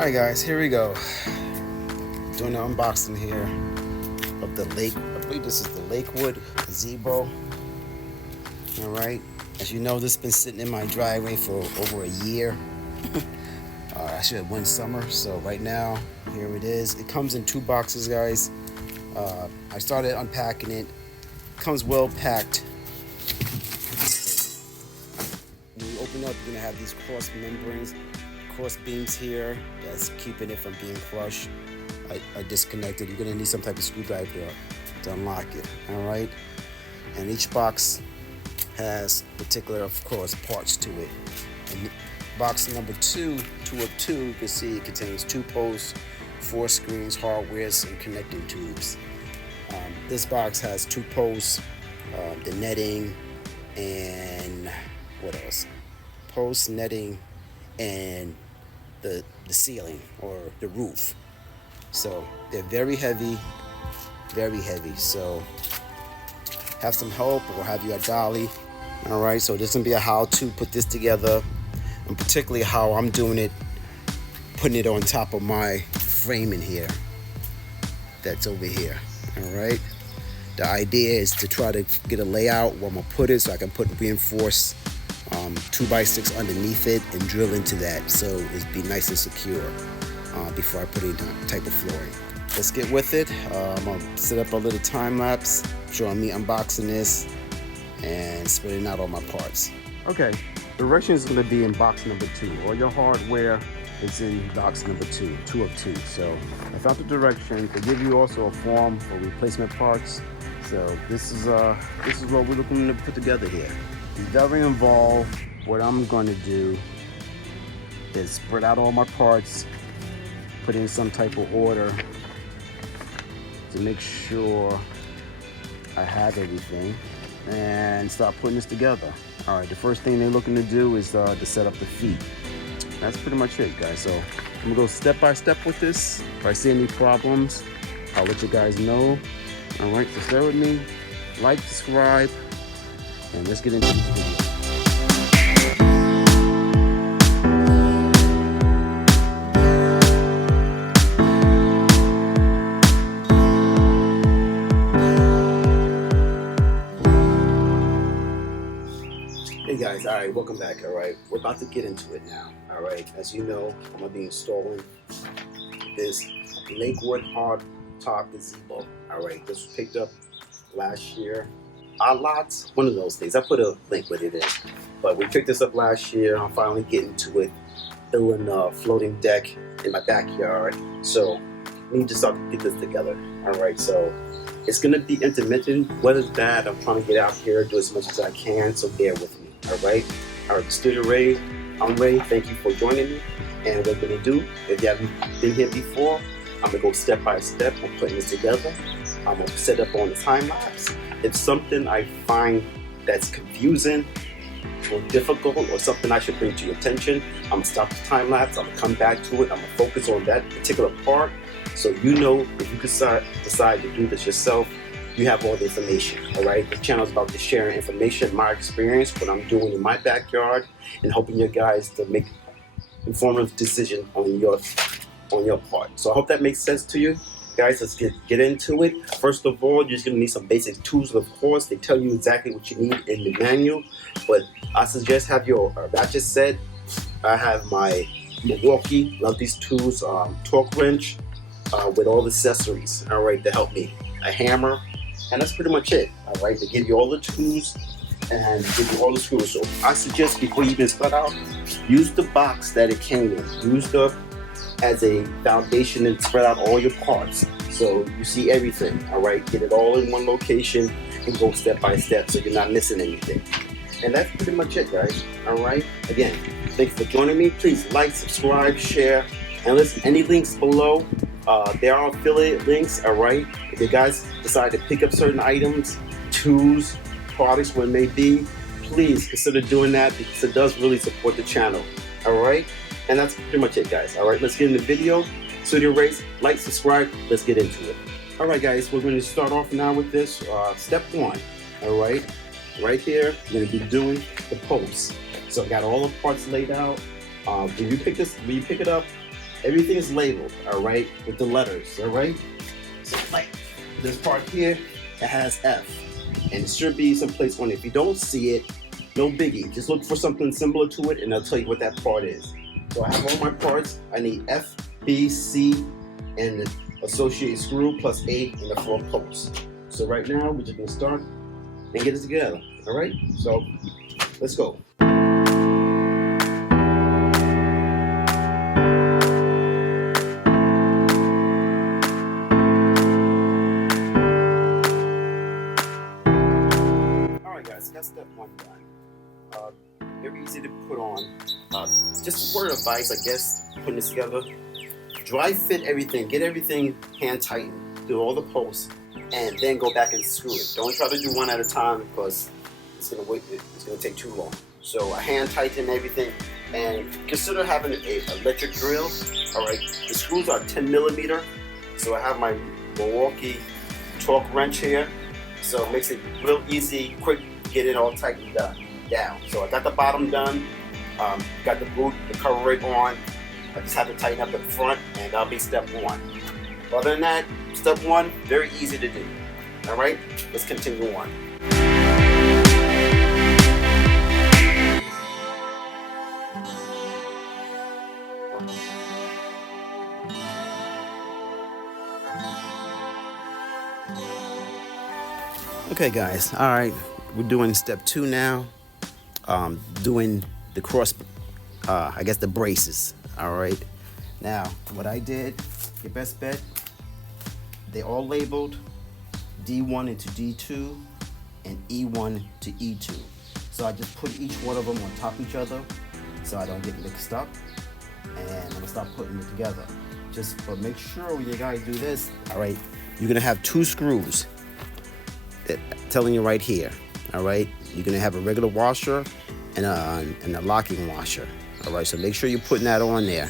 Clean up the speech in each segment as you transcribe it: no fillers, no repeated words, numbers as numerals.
Alright guys, here we go. Doing the unboxing here of the I believe this is the Lakewood Gazebo. Alright, as you know, this has been sitting in my driveway for over a year. Actually one summer, so right now, here it is. It comes in 2 boxes, guys. I started unpacking it. Comes well packed. When you open up, you're gonna have these cross membranes, cross beams here that's keeping it from being crushed. I disconnected. You're gonna need some type of screwdriver to unlock it. All right, and each box has particular, of course, parts to it. And box number 2 of 2, you can see it contains 2 posts, 4 screens, hardwares, and connecting tubes. This box has 2 posts, the netting, and what else? Posts, netting, and the ceiling or the roof. So they're very heavy, so have some help or have you a dolly. All right, so this is gonna be a how to put this together, and particularly how I'm doing it, putting it on top of my frame in here that's over here. All right, the idea is to try to get a layout where I'm gonna put it so I can put reinforced 2x6 underneath it and drill into that so it'd be nice and secure before I put any type of flooring. Let's get with it. I'm gonna set up a little time lapse showing me unboxing this and spreading out all my parts. Okay, the direction is going to be in box number 2. All your hardware is in box number 2 of 2. So I found the direction. They give you also a form for replacement parts. So this is what we're looking to put together here. It's very involved. What I'm going to do is spread out all my parts, put in some type of order to make sure I have everything, and start putting this together. All right, the first thing they're looking to do is to set up the feet. That's pretty much it, guys. So I'm gonna go step by step with this. If I see any problems, I'll let you guys know. All right, so stay with me, like, subscribe, and let's get into this video. Hey guys, all right, welcome back. All right, we're about to get into it now. All right, as you know, I'm gonna be installing this Lakewood HardTop Gazebo. All right, this was picked up last year. Lots, one of those things. I put a link with it in, but we picked this up last year. I'm finally getting to it, building a floating deck in my backyard. So I need to start to get this together. All right, so it's gonna be intermittent. Weather's bad. I'm trying to get out here, do as much as I can. So bear with me. All right, the studio Ray, I'm Ray. Thank you for joining me. And what we're gonna do, if you haven't been here before, I'm gonna go step by step on putting this together. I'm gonna set up on the time lapse. If something I find that's confusing or difficult or something I should bring to your attention, I'm gonna stop the time lapse. I'm gonna come back to it. I'm gonna focus on that particular part, so you know if you decide to do this yourself, you have all the information. All right, the channel is about to share information, my experience, what I'm doing in my backyard, and helping you guys to make informative decision on your part. So I hope that makes sense to you. Guys, let's get into it. First of all, you're just gonna need some basic tools. Of course, they tell you exactly what you need in the manual, but I suggest have your ratchet set. I have my Milwaukee, love these tools, torque wrench with all the accessories, all right, to help me. A hammer, and that's pretty much it, all right, to give you all the tools and give you all the screws. So I suggest before you even start out, use the box that it came in. Use the as a foundation and spread out all your parts so you see everything. All right, get it all in one location and go step by step so you're not missing anything. And that's pretty much it, guys. All right, again, thanks for joining me. Please like, subscribe, share, and listen. Any links below, there are affiliate links. All right, if you guys decide to pick up certain items, tools, products, what it may be, please consider doing that because it does really support the channel. All right, and that's pretty much it, guys. All right, let's get in the video. Studio Race, like, subscribe, let's get into it. All right, guys, we're going to start off now with this. Step 1, all right, right here, we're going to be doing the posts. So I got all the parts laid out. When you pick it up, everything is labeled, all right, with the letters, all right. So like this part here, it has F, and it should be someplace on it. If you don't see it, no biggie. Just look for something similar to it, and I'll tell you what that part is. So I have all my parts. I need F, B, C, and the associated screw plus A in the 4 posts. So right now we're just gonna start and get it together. All right. So let's go. That's step 1 done. Very easy to put on. Just a word of advice, I guess, putting this together. Dry fit everything. Get everything hand tightened. Do all the posts, and then go back and screw it. Don't try to do one at a time because it's gonna take too long. So I hand tighten everything, and consider having an electric drill. All right. The screws are 10 millimeter. So I have my Milwaukee torque wrench here. So it makes it real easy, quick. Get it all tightened down. So I got the bottom done, got the boot, the cover right on. I just have to tighten up the front, and that'll be step 1. Other than that, step 1, very easy to do. All right, let's continue on. Okay, guys. All right. We're doing step 2 now. Doing the cross, I guess the braces. All right. Now, what I did, your best bet, they all labeled D1 into D2 and E1 to E2. So I just put each one of them on top of each other so I don't get mixed up. And I'm gonna start putting it together. But make sure when you guys do this, all right, you're gonna have 2 screws. Telling you right here. All right, you're gonna have a regular washer and a locking washer. All right, so make sure you're putting that on there,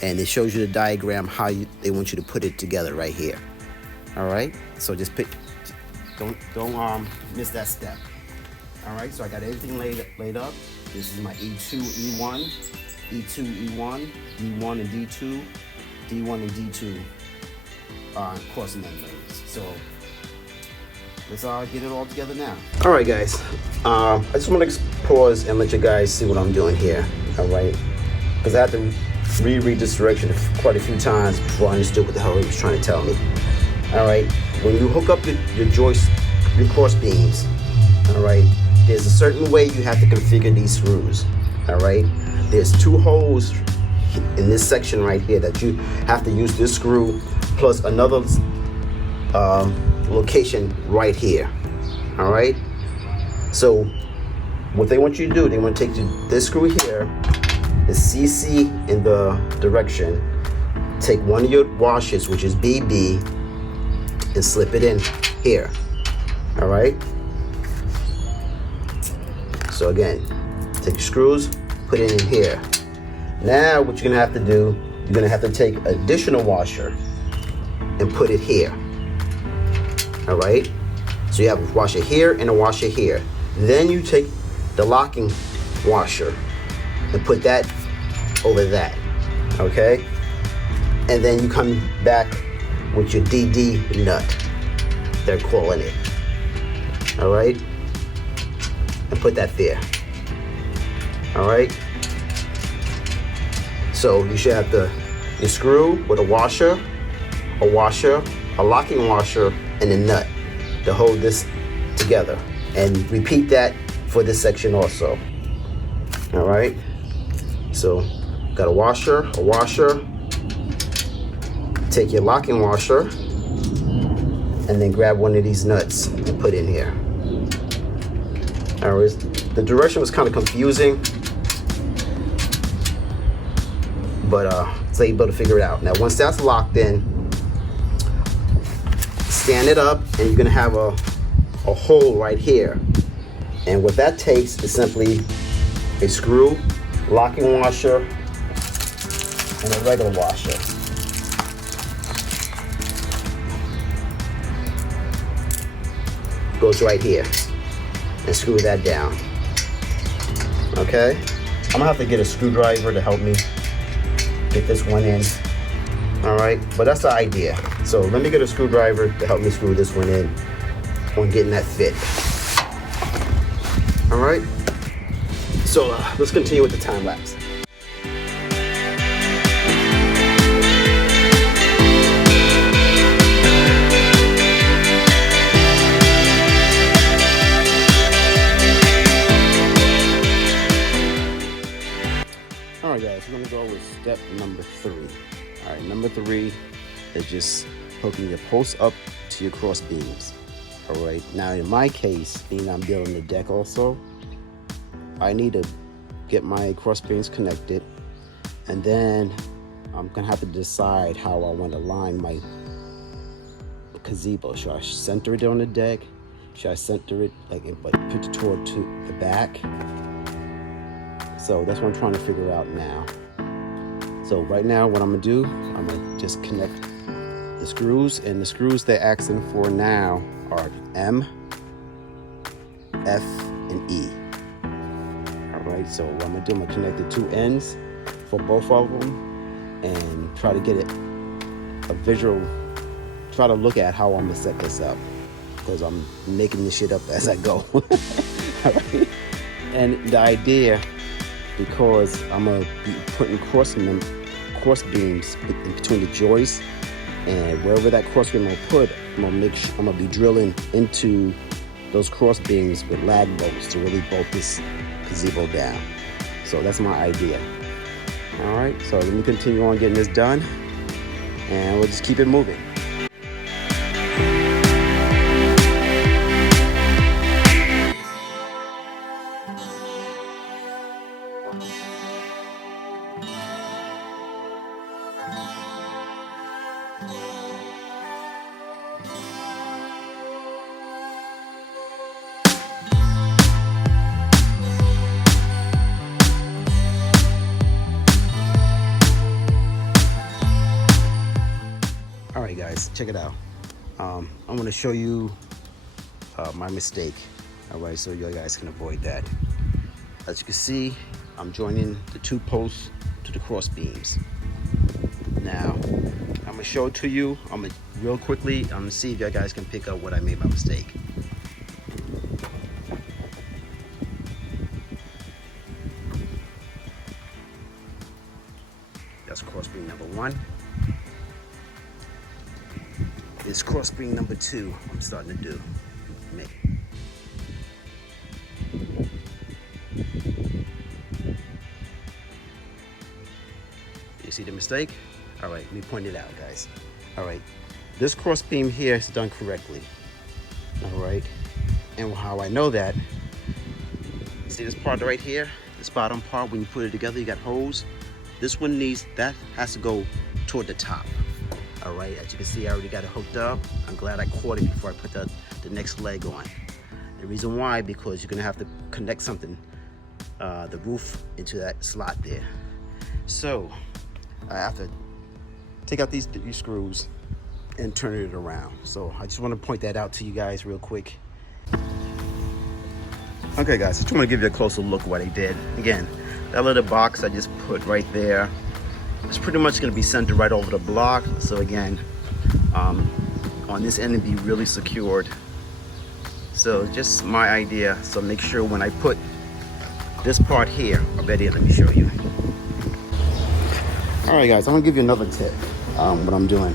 and it shows you the diagram how they want you to put it together right here. All right, so just don't miss that step. All right, so I got everything laid up. This is my E2, E1, E2, E1, D1 and D2, D1 and D2 cross membranes. So let's get it all together now. All right, guys. I just want to pause and let you guys see what I'm doing here. All right, because I had to reread this direction quite a few times before I understood what the hell he was trying to tell me. All right, when you hook up your joist, your cross beams, all right, there's a certain way you have to configure these screws. All right, there's 2 holes in this section right here that you have to use this screw plus another location right here. All right, so what they want you to do, they want to take this screw here, the CC in the direction, take one of your washers, which is BB, and slip it in here. All right, so again, take your screws, put it in here. Now what you're gonna have to do, you're gonna have to take additional washer and put it here. All right, so you have a washer here and a washer here. Then you take the locking washer and put that over that, okay? And then you come back with your DD nut, they're calling it, all right? And put that there, all right? So you should have your screw with a washer, a locking washer, and a nut to hold this together. And repeat that for this section also. All right. So got a washer, take your locking washer, and then grab one of these nuts and put in here. All right. The direction was kind of confusing, but I was able to figure it out. Now, once that's locked in, stand it up, and you're gonna have a hole right here. And what that takes is simply a screw, locking washer, and a regular washer. Goes right here, and screw that down. Okay? I'm gonna have to get a screwdriver to help me get this one in. All right, but that's the idea. So let me get a screwdriver to help me screw this one in on getting that fit. All right, so let's continue with the time lapse. All right, guys, we're gonna go with step number 3. All right, number 3 is just hooking your posts up to your cross beams. All right, now in my case, being I'm building the deck also, I need to get my cross beams connected, and then I'm gonna have to decide how I want to line my gazebo. Should I center it on the deck? Should I center it like put it toward to the back? So that's what I'm trying to figure out now. So right now what I'm gonna do, I'm gonna just connect the screws, and the screws they're asking for now are M, F, and E. All right, so what I'm gonna do, I'm gonna connect the 2 ends for both of them and try to get it a visual, try to look at how I'm gonna set this up, because I'm making this shit up as I go. All right, and the idea, because I'm gonna be putting cross beams in between the joists, and wherever that cross beam I put, I'm gonna be drilling into those cross beams with lag bolts to really bolt this gazebo down. So that's my idea. All right, so let me continue on getting this done, and we'll just keep it moving. All right, guys, check it out. I'm going to show you my mistake. All right, so you guys can avoid that. As you can see, I'm joining the 2 posts to the cross beams. Now, I'm going to show it to you. I'm going to real quickly. I'm going to see if you guys can pick up what I made my mistake. That's cross beam number 1. This cross beam number 2, I'm starting to do. You see the mistake? All right, let me point it out, guys. All right, this cross beam here is done correctly. All right, and how I know that, see this part right here, this bottom part, when you put it together, you got holes. This one that has to go toward the top. All right, as you can see, I already got it hooked up. I'm glad I caught it before I put the next leg on. The reason why, because you're gonna have to connect something, the roof into that slot there. So I have to take out these screws and turn it around. So I just want to point that out to you guys real quick. Okay, guys, I just want to give you a closer look at what I did. Again, that little box I just put right there, it's pretty much going to be centered right over the block. So again, on this end, it'd be really secured. So just my idea. So make sure when I put this part here, I bet it, let me show you. All right, guys, I'm gonna give you another tip. What I'm doing.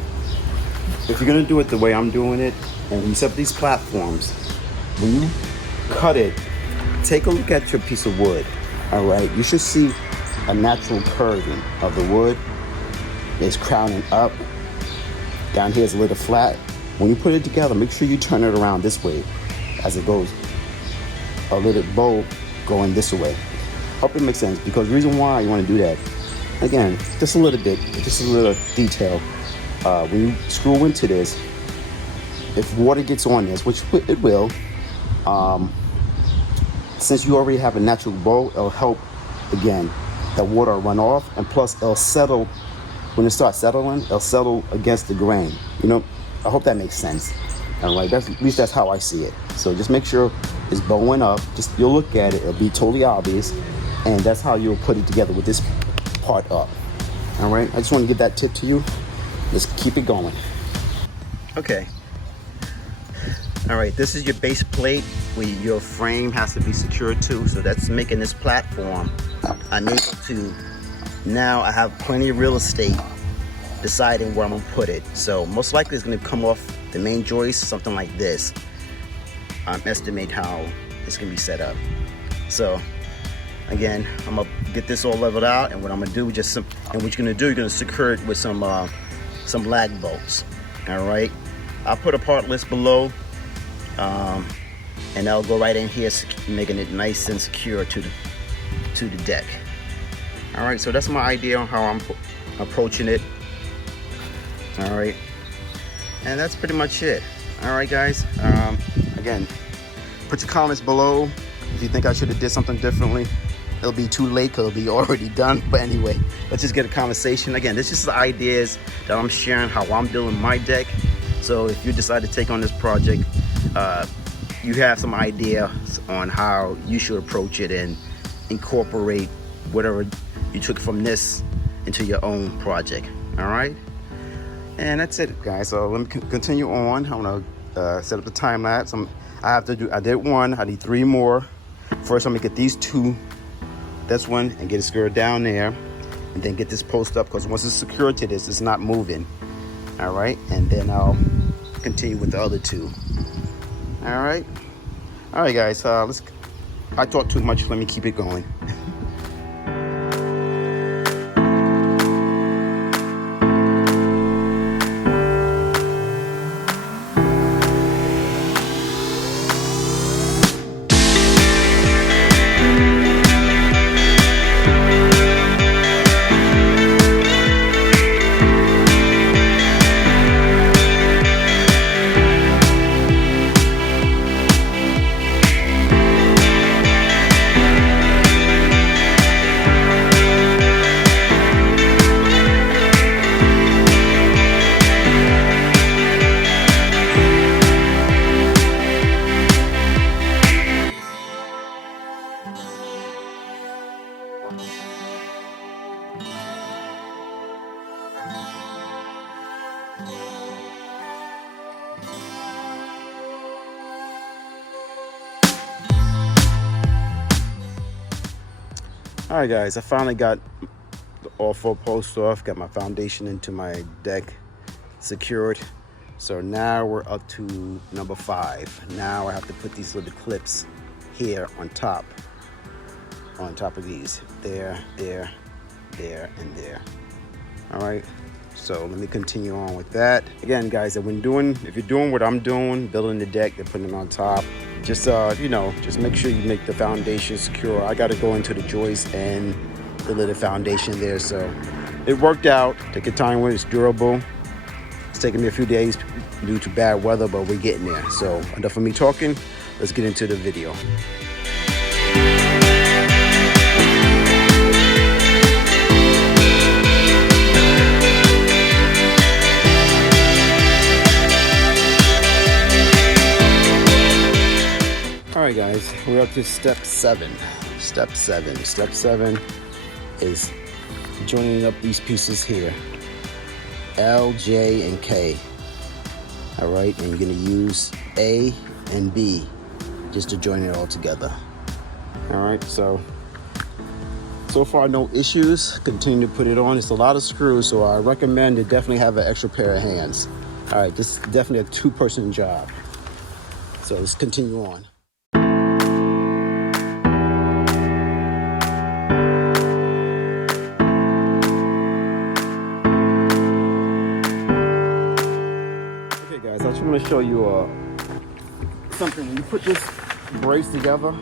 If you're gonna do it the way I'm doing it, and when you set up these platforms, when you cut it, take a look at your piece of wood. All right, you should see a natural curving of the wood. It's crowning up. Down here is a little flat. When you put it together, make sure you turn it around this way as it goes. A little bow going this way. Hope it makes sense, because the reason why you want to do that, again, just a little bit, just a little detail. When you screw into this, if water gets on this, which it will, since you already have a natural bow, it'll help, again, the water run off, and plus it'll settle, when it starts settling, it'll settle against the grain. You know, I hope that makes sense. All right, at least that's how I see it. So just make sure it's bowing up. Just you'll look at it, it'll be totally obvious, and that's how you'll put it together with this part up. All right, I just want to give that tip to you. Let's keep it going. Okay. All right, this is your base plate where your frame has to be secured to. So that's making this platform unable to. Now I have plenty of real estate deciding where I'm gonna put it. So most likely it's gonna come off the main joist, something like this. Estimate how it's gonna be set up. So again, I'm gonna get this all leveled out, and what I'm gonna do is just you're gonna secure it with some lag bolts. All right, I'll put a part list below, and I'll go right in here, making it nice and secure to the deck. All right, so that's my idea on how I'm approaching it. All right, and that's pretty much it. All right, guys. Again, put your comments below if you think I should have did something differently. It'll be too late because it'll be already done. But anyway, let's just get a conversation. Again, this is the ideas that I'm sharing, how I'm doing my deck. So if you decide to take on this project, you have some ideas on how you should approach it and incorporate whatever you took from this into your own project. All right, and that's it, guys. So let me continue on. I'm gonna set up the time lapse. I did one. I need 3 more. First, I'm gonna get these 2. This one, and get it secured down there, and then get this post up, because once it's secured to this, it's not moving. All right, and then I'll continue with the other 2. All right, guys. I talked too much. Let me keep it going. All right, guys, I finally got all 4 posts off, got my foundation into my deck secured. So now we're up to number 5. Now I have to put these little clips here on top of these. There, there, there, and there. All right, so let me continue on with that. Again, guys, if you're doing what I'm doing, building the deck and putting it on top, just just make sure you make the foundation secure. I got to go into the joist and the little foundation there. So it worked out. Take your time with it. It's durable. It's taking me a few days due to bad weather, but we're getting there. So enough of me talking. Let's get into the video. All right, guys, we're up to step 7. Step 7 is joining up these pieces here, L, J, and K. All right, and you're gonna use A and B just to join it all together. All right, so far no issues. Continue to put it on. It's a lot of screws, so I recommend to definitely have an extra pair of hands. All right, this is definitely a 2-person job. So let's continue on. I just want to show you something. When you put this brace together,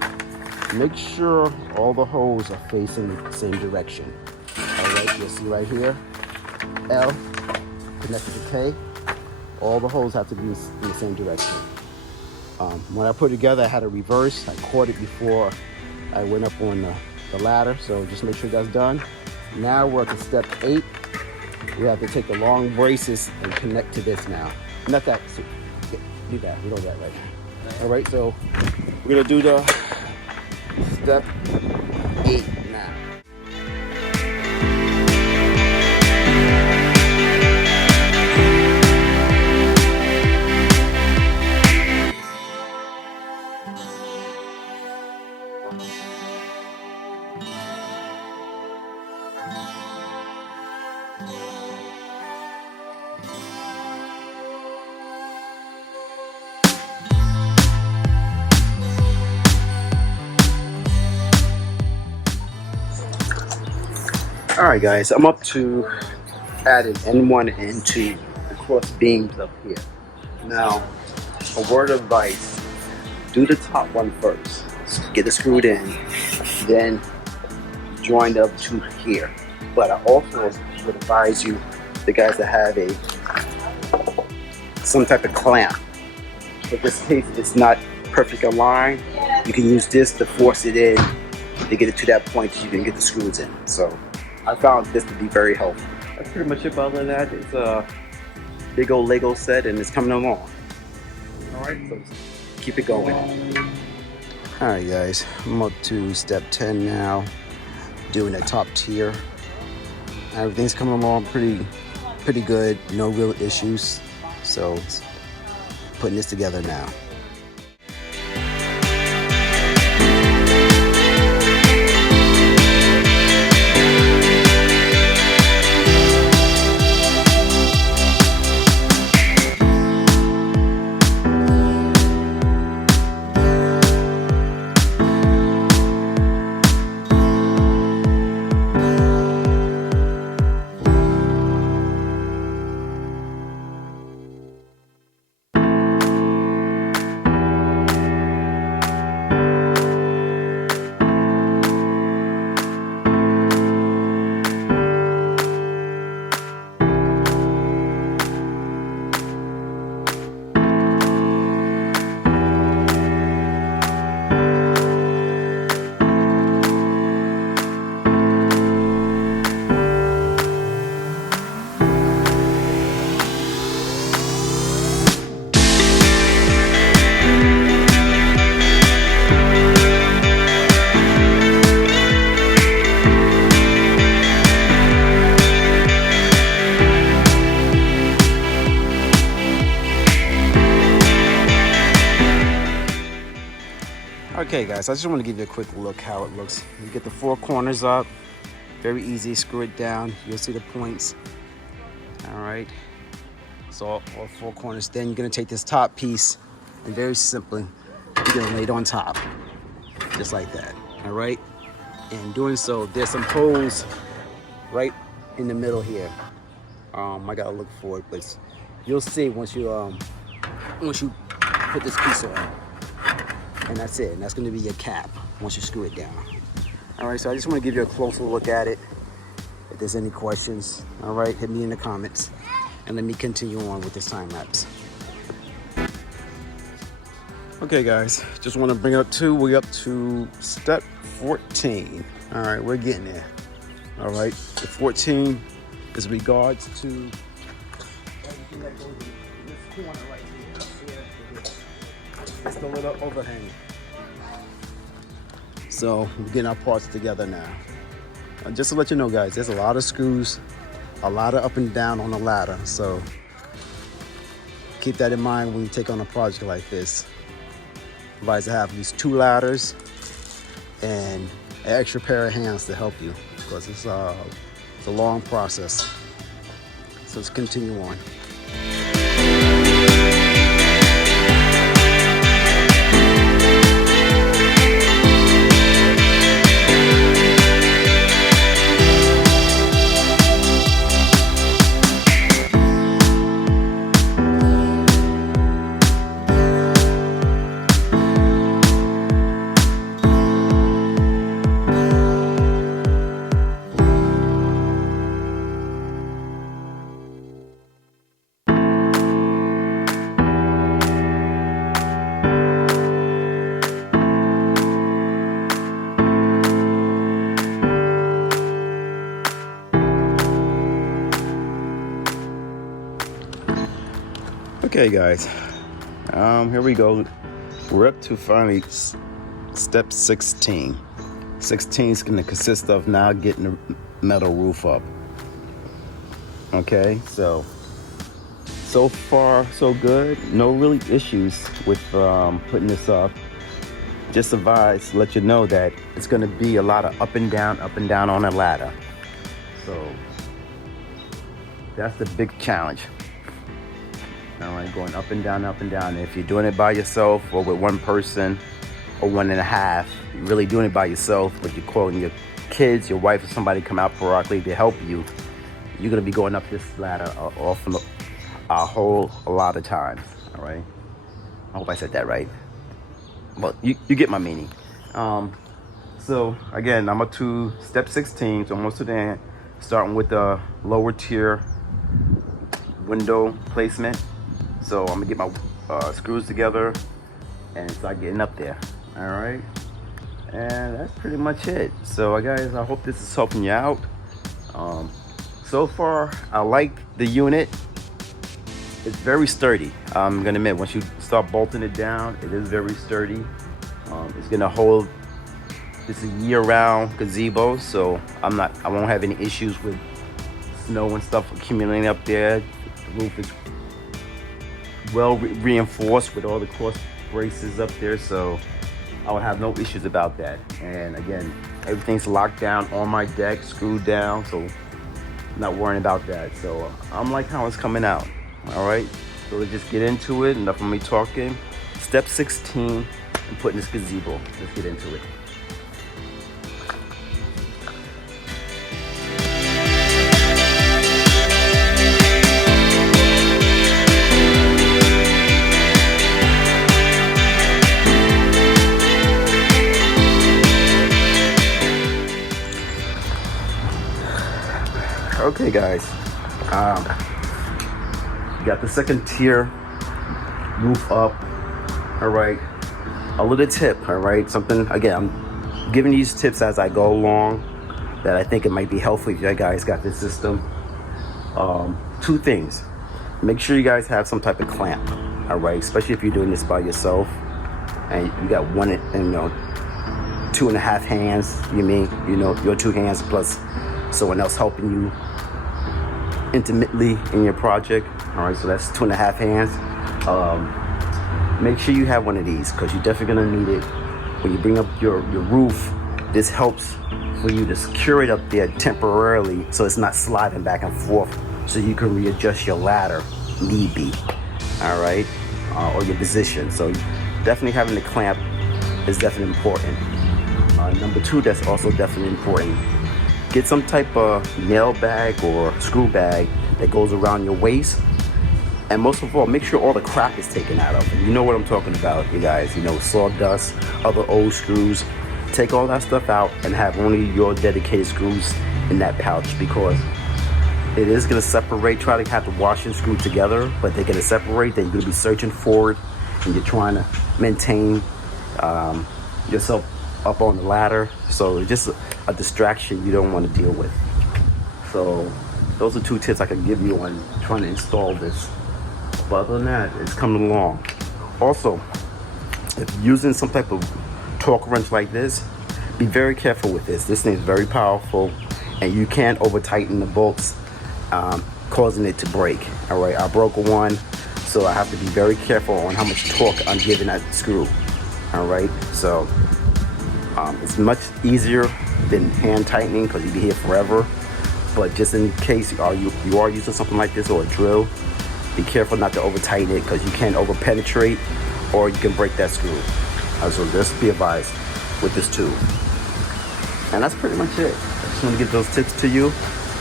make sure all the holes are facing the same direction. All right, you'll see right here, L connected to K. All the holes have to be in the same direction. When I put it together, I had a reverse. I caught it before I went up on the ladder, so just make sure that's done. Now we're at step 8. We have to take the long braces and connect to this now. Not that, so do that, we know that right now. All right, so we're gonna do the step 8 now. All right, guys, I'm up to adding N1 into the cross beams up here. Now, a word of advice, do the top one first. Get it screwed in, then join the other two here. But I also would advise you, the guys that have some type of clamp. In this case, it's not perfect aligned. You can use this to force it in to get it to that point that you can get the screws in. So I found this to be very helpful. That's pretty much it. Other than that, it's a big old Lego set and it's coming along. Alright, so keep it going. Alright guys, I'm up to step 10 now, doing the top tier. Everything's coming along pretty good, no real issues. So putting this together now. Okay guys, I just want to give you a quick look how it looks. You get the four corners up, very easy, screw it down, you'll see the points. All right, so all four corners. Then you're gonna take this top piece and very simply, you're gonna lay it on top, just like that, all right? And doing so, there's some holes right in the middle here. I gotta look for it, but you'll see once you put this piece on. And that's it, and that's going to be your cap once you screw it down. All right, so I just want to give you a closer look at it. If there's any questions, all right, hit me in the comments and let me continue on with this time lapse. Okay guys, just want to bring up we're up to step 14. All right, we're getting there. All right, the 14 is regards to everything that goes in this corner right here. It's the little overhang. So we're getting our parts together now. Just to let you know guys, there's a lot of screws, a lot of up and down on the ladder. So keep that in mind when you take on a project like this. Advise to have these 2 ladders and an extra pair of hands to help you because it's a long process. So let's continue on. Okay guys, here we go. We're up to finally step 16. 16 is going to consist of now getting the metal roof up. Okay, so far so good. No really issues with putting this up. Just advise, let you know that it's going to be a lot of up and down on a ladder. So that's the big challenge. All right, going up and down. If you're doing it by yourself or with one person or 1.5, you're really doing it by yourself, but you're quoting your kids, your wife, or somebody come out periodically to help you, you're gonna be going up this ladder often a lot of times. All right. I hope I said that right. Well, you get my meaning. So again, I'm up to step 16, so almost to the end. Starting with the lower tier window placement. So I'm gonna get my screws together and start getting up there. All right. And that's pretty much it. So guys, I hope this is helping you out. So far, I like the unit. It's very sturdy. I'm gonna admit, once you start bolting it down, it is very sturdy. It's gonna hold. This is a year-round gazebo, so I won't have any issues with snow and stuff accumulating up there. The roof is well reinforced with all the cross braces up there, so I would have no issues about that. And again, everything's locked down on my deck, screwed down, so I'm not worrying about that. So I'm like how it's coming out. All right, so let's just get into it. Enough of me talking. Step 16 and putting this gazebo. Let's get into it. Okay guys, got the second tier roof up. All right, a little tip. All right, something, again, I'm giving these tips as I go along that I think it might be helpful if you guys got this system. Two things: make sure you guys have some type of clamp. All right, especially if you're doing this by yourself and you got one, 2.5 hands. Your 2 hands plus someone else helping you intimately in your project. All right, so that's 2.5 hands. Make sure you have one of these, because you're definitely gonna need it when you bring up your roof. This helps for you to secure it up there temporarily, so it's not sliding back and forth, so you can readjust your ladder need be. All right, or your position. So definitely having the clamp is definitely important. Number 2, that's also definitely important. Get some type of nail bag or screw bag that goes around your waist. And most of all, make sure all the crap is taken out of it. You know what I'm talking about, you guys. Sawdust, other old screws. Take all that stuff out and have only your dedicated screws in that pouch, because it is going to separate. Try to have the wash and screw together, but they're going to separate. Then you're going to be searching for it, and you're trying to maintain yourself up on the ladder. So it's just a distraction you don't want to deal with. So those are 2 tips I can give you on trying to install this. But other than that, it's coming along. Also, if you're using some type of torque wrench like this, be very careful with this. This thing is very powerful, and you can't over tighten the bolts, causing it to break. All right, I broke one, so I have to be very careful on how much torque I'm giving that screw. All right, so it's much easier than hand tightening, because you'll be here forever. But just in case you are using something like this or a drill, be careful not to over tighten it, because you can over penetrate or you can break that screw. So just be advised with this too. And that's pretty much it. I just want to give those tips to you.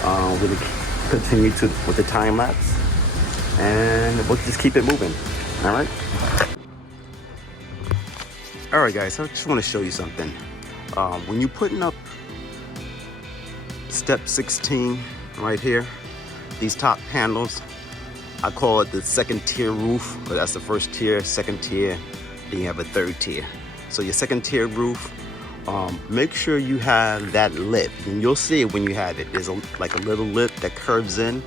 We're going to continue with the time lapse, and we'll just keep it moving. All right. All right, guys. So I just want to show you something. When you're putting up step 16 right here, these top panels, I call it the second tier roof, but that's the first tier, second tier, then you have a third tier. So your second tier roof, make sure you have that lip, and you'll see it when you have it. There's like a little lip that curves in,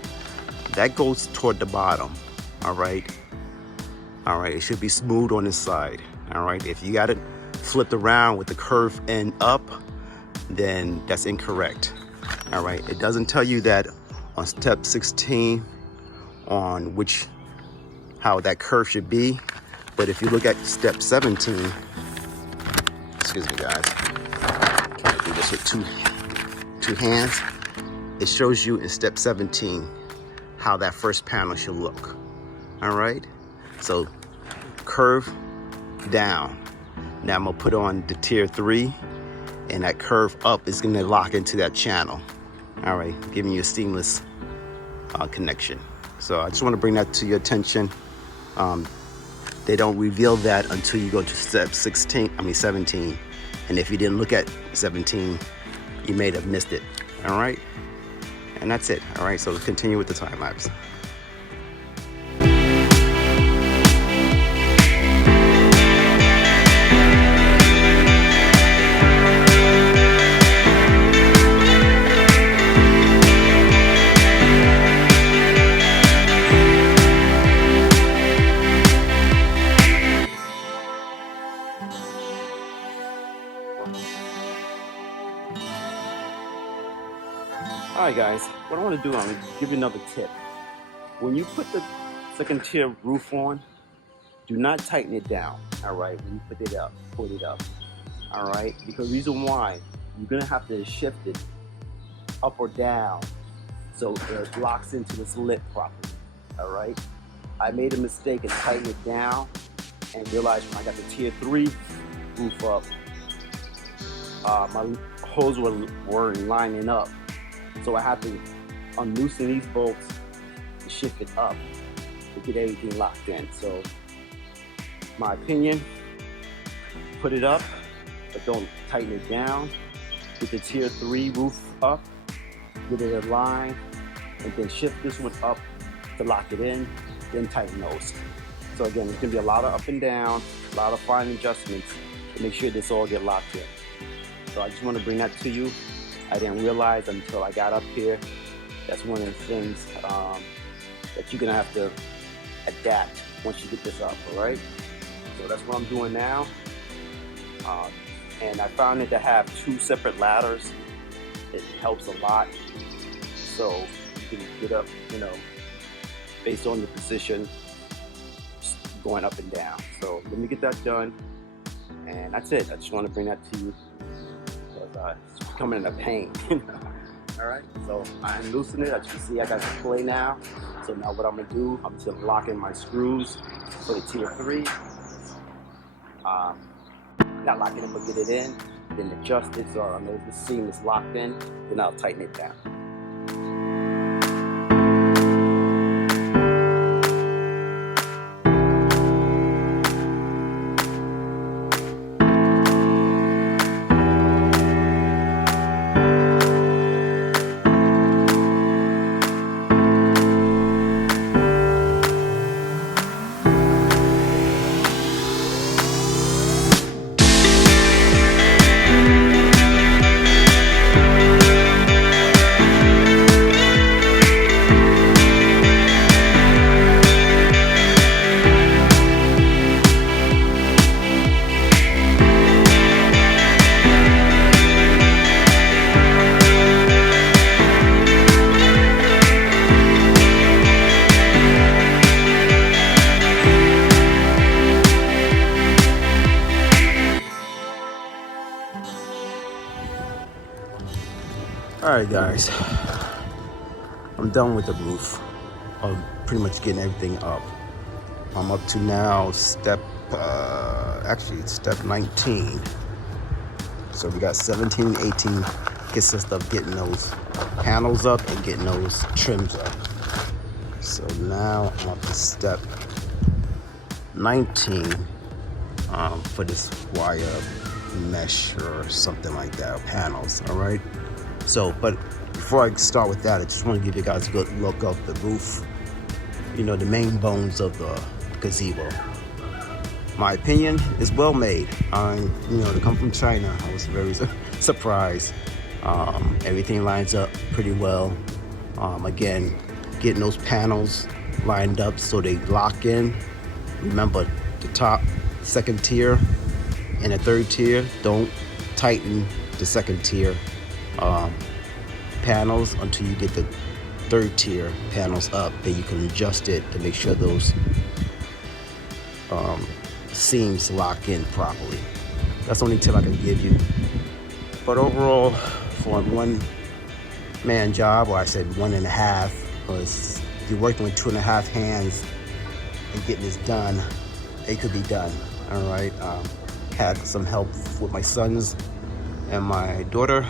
that goes toward the bottom. All right, it should be smooth on this side. All right, if you got it flipped around with the curve end up, then that's incorrect. All right, it doesn't tell you that on step 16 on how that curve should be, but if you look at step 17, excuse me guys, I'm trying to do this with two hands, it shows you in step 17 how that first panel should look. All right, so curve down. Now I'm gonna put on the tier 3, and that curve up is going to lock into that channel. All right, giving you a seamless connection. So I just want to bring that to your attention. They don't reveal that until you go to step 17. And if you didn't look at 17, you may have missed it. All right, and that's it. All right, so let's continue with the time lapse. All right, guys, what I want to do, I'm going to give you another tip. When you put the second tier roof on, do not tighten it down, all right, when you put it up, all right? Because the reason why, you're going to have to shift it up or down so it locks into its lip properly, all right? I made a mistake and tightened it down and realized when I got the tier 3 roof up, my holes weren't lining up. So I have to unloosen these bolts and shift it up to get everything locked in. So my opinion, put it up, but don't tighten it down. Get the tier 3 roof up, get it aligned, and then shift this one up to lock it in, then tighten those. So again, it's gonna be a lot of up and down, a lot of fine adjustments to make sure this all get locked in. So I just want to bring that to you. I didn't realize until I got up here. That's one of the things that you're gonna have to adapt once you get this up, all right? So that's what I'm doing now. And I found it to have 2 separate ladders. It helps a lot. So you can get up, you know, based on your position, going up and down. So let me get that done. And that's it. I just want to bring that to you. It's becoming a pain. All right, so I unloosen it. As you can see, I got the play now. So now what I'm gonna do, I'm just gonna lock in my screws for the tier 3. Not lock it in, but get it in, then adjust it so I know the seam is locked in, then I'll tighten it down. Alright guys, I'm done with the roof. I'm pretty much getting everything up. I'm up to now step, actually it's step 19. So we got 17, 18 consists of getting those panels up and getting those trims up. So now I'm up to step 19 for this wire mesh or something like that, or panels, all right? So, but before I start with that, I just want to give you guys a good look of the roof, you know, the main bones of the gazebo. My opinion is well made. You know, to come from China, I was very surprised. Everything lines up pretty well. Again, getting those panels lined up so they lock in. Remember, the top, second tier, and the third tier, don't tighten the second tier panels until you get the third tier panels up. Then you can adjust it to make sure those seams lock in properly. That's the only tip I can give you. But overall, for a one-man job, or I said 1.5, because you're working with 2.5 hands and getting this done, it could be done. All right. Had some help with my sons and my daughter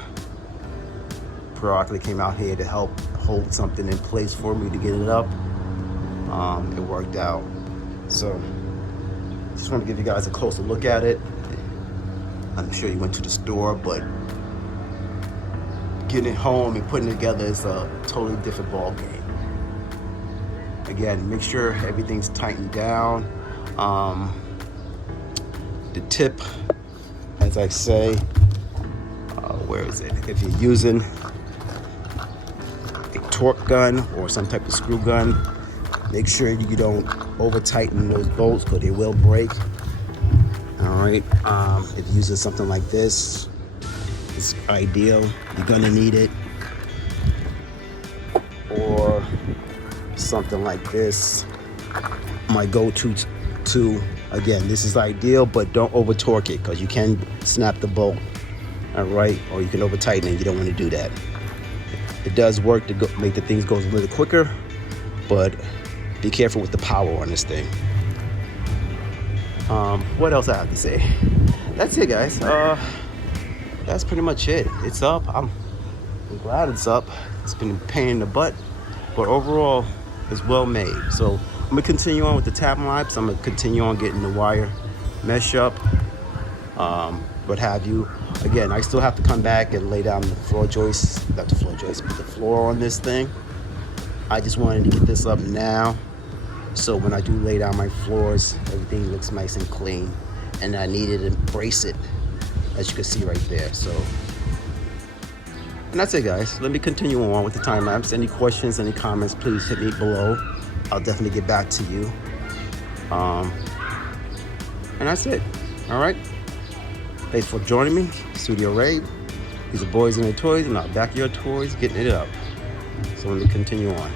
periodically came out here to help hold something in place for me to get it up. It worked out. So just want to give you guys a closer look at it. I'm sure you went to the store, but getting it home and putting it together is a totally different ball game. Again, make sure everything's tightened down. The tip, as I say, where is it? If you're using a torque gun or some type of screw gun, make sure you don't over tighten those bolts because they will break. All right, if you're using something like this, it's ideal. You're gonna need it. Or something like this. My go-to again, this is ideal, but don't over torque it because you can snap the bolt. All right, or you can over tighten it. You don't want to do that. It does work to make the things go a little quicker, but be careful with the power on this thing. What else I have to say? That's it, guys. That's pretty much it. It's up. I'm glad it's up. It's been a pain in the butt, but overall, it's well made. So I'm gonna continue on with the time lapse. I'm gonna continue on getting the wire mesh up, what have you. Again, I still have to come back and lay down the floor joists, not the floor joists, but the floor on this thing. I just wanted to get this up now, so when I do lay down my floors, everything looks nice and clean. And I needed to brace it, as you can see right there. So, and that's it, guys. Let me continue on with the time lapse. Any questions, any comments, please hit me below. I'll definitely get back to you. And that's it. All right. Thanks for joining me, Studio Ray. These are boys and their toys, and our backyard toys, getting it up. So let me continue on.